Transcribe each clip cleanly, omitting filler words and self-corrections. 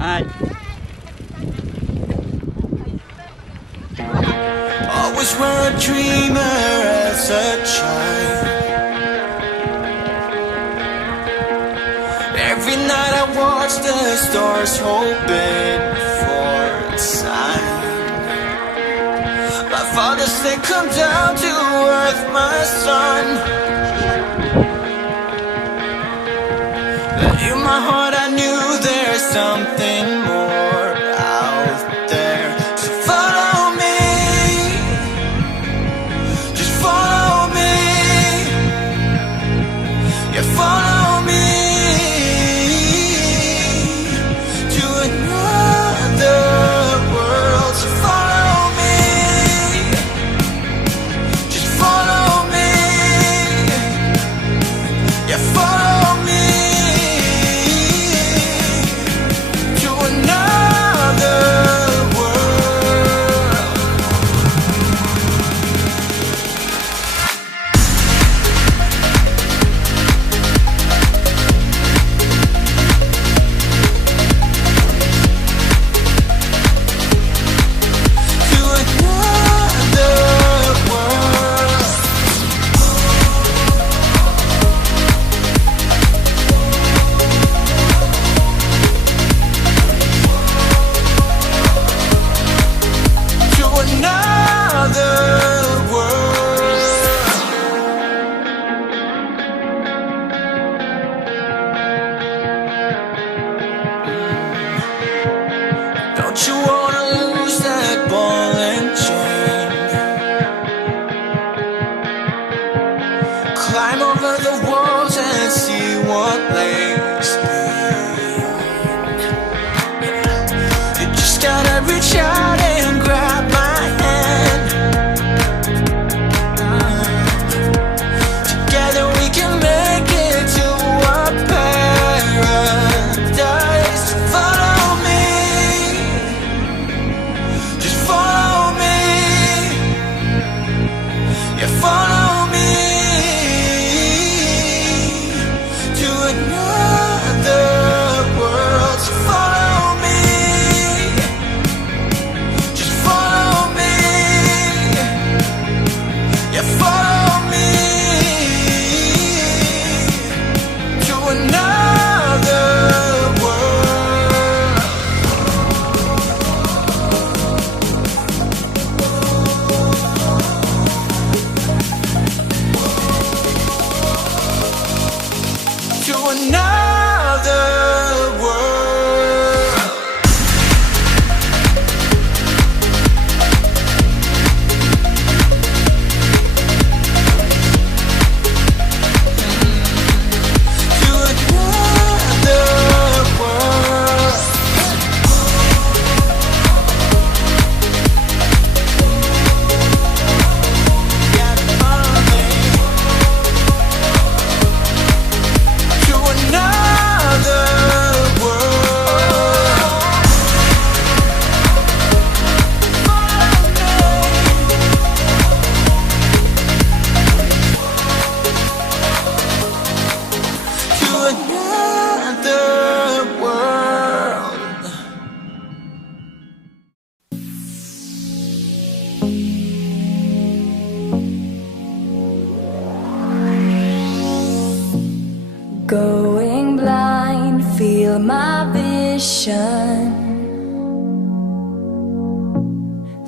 Hai. Always were a dreamer as a child. Every night I watch the stars hoping for a sign. My father said, come down to earth, my son. But in my heart I knew there's something more out there. So follow me, just follow me. Yeah, follow me to another world. So follow me, just follow me. Yeah, follow me to another world. To another world. To another world. Don't you wanna lose that ball and chain? Climb over the walls and see what lays beyond. You just gotta reach out and grab my hand. Together we can make it to a paradise. Follow me, just follow me. Yeah, follow me to another world. So follow me, just follow me. Yeah, follow me to another world. To another world. To another world. Yeah, follow me to another world. To another world. Going blind, feel my vision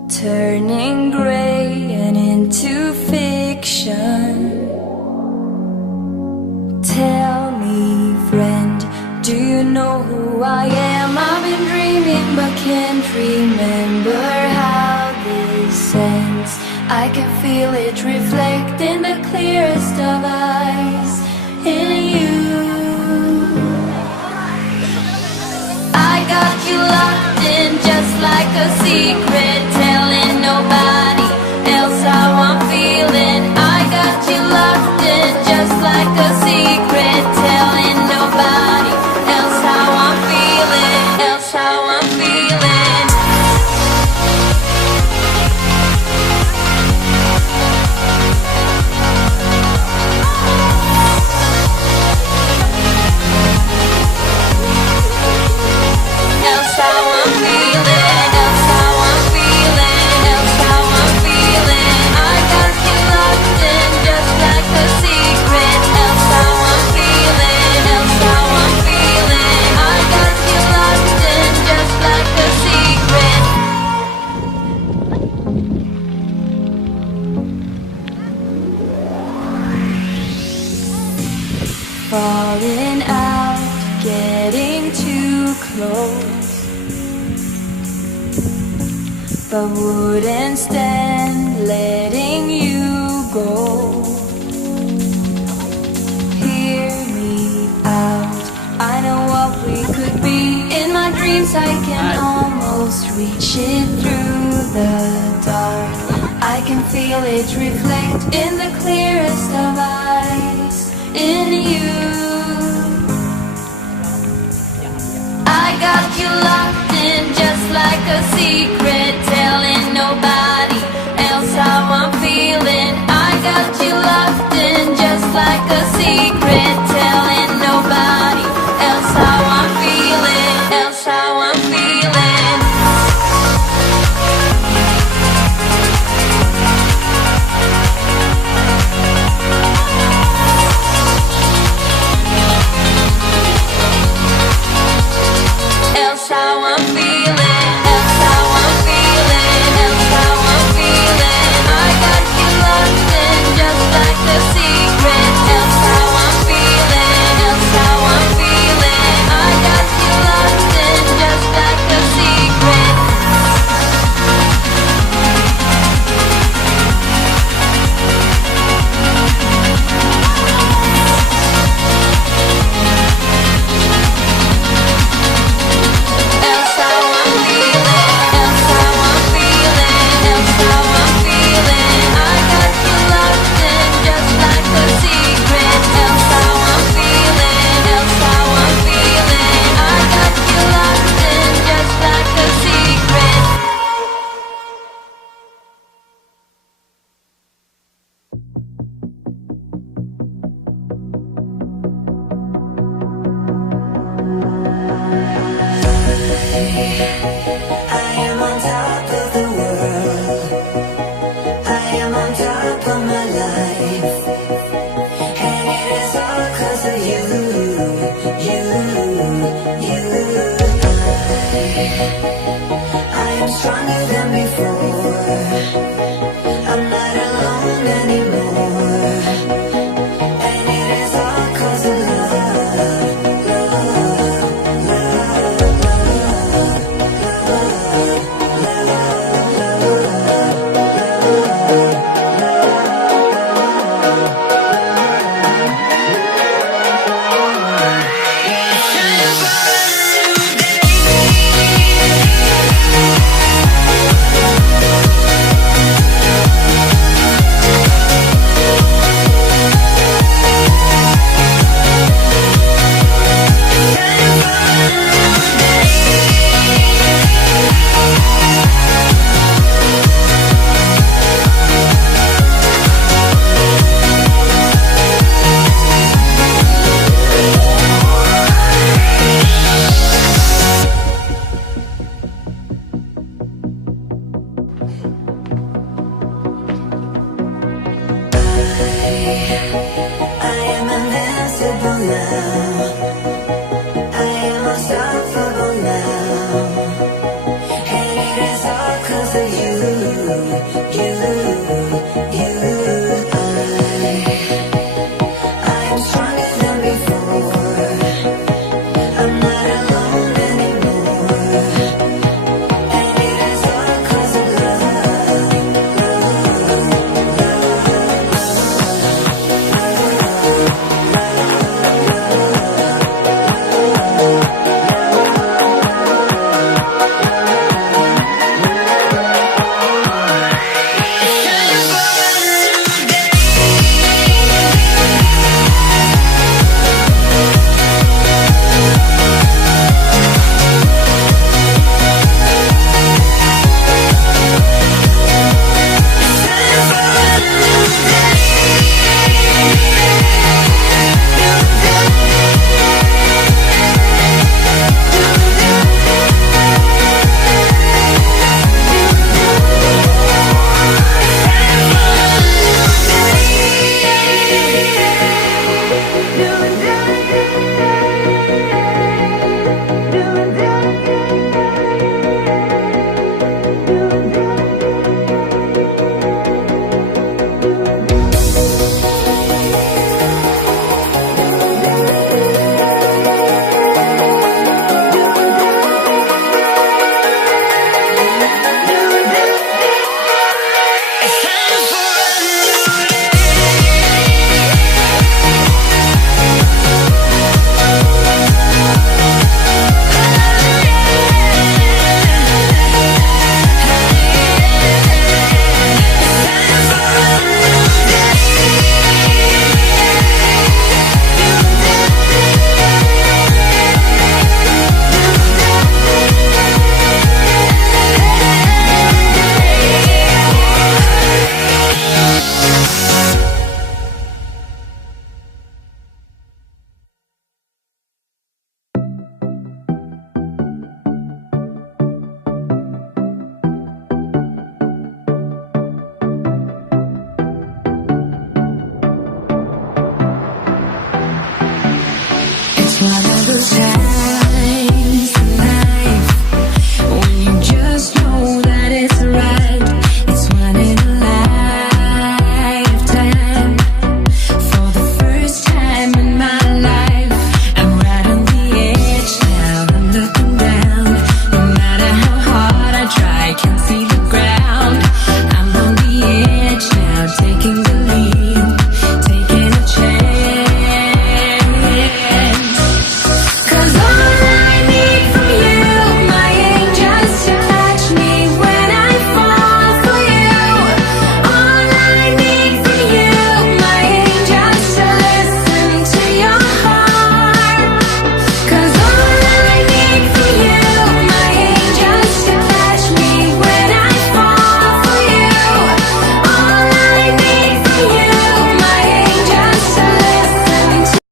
turning gray and into fiction. Tell me, friend, do you know who I am? I've been dreaming but can't remember how this ends. I can feel it reflect in the clearest of eyes in you. I got you locked in just like a secret, telling nobody else how I'm feeling. I got you locked in just like a secret, telling nobody else how I'm feeling, else how I'm feeling. Reaching out, getting too close, but wouldn't stand letting you go. Hear me out, I know what we could be. In my dreams I can almost reach it through the dark. I can feel it reflect in the clearest of eyes, in you.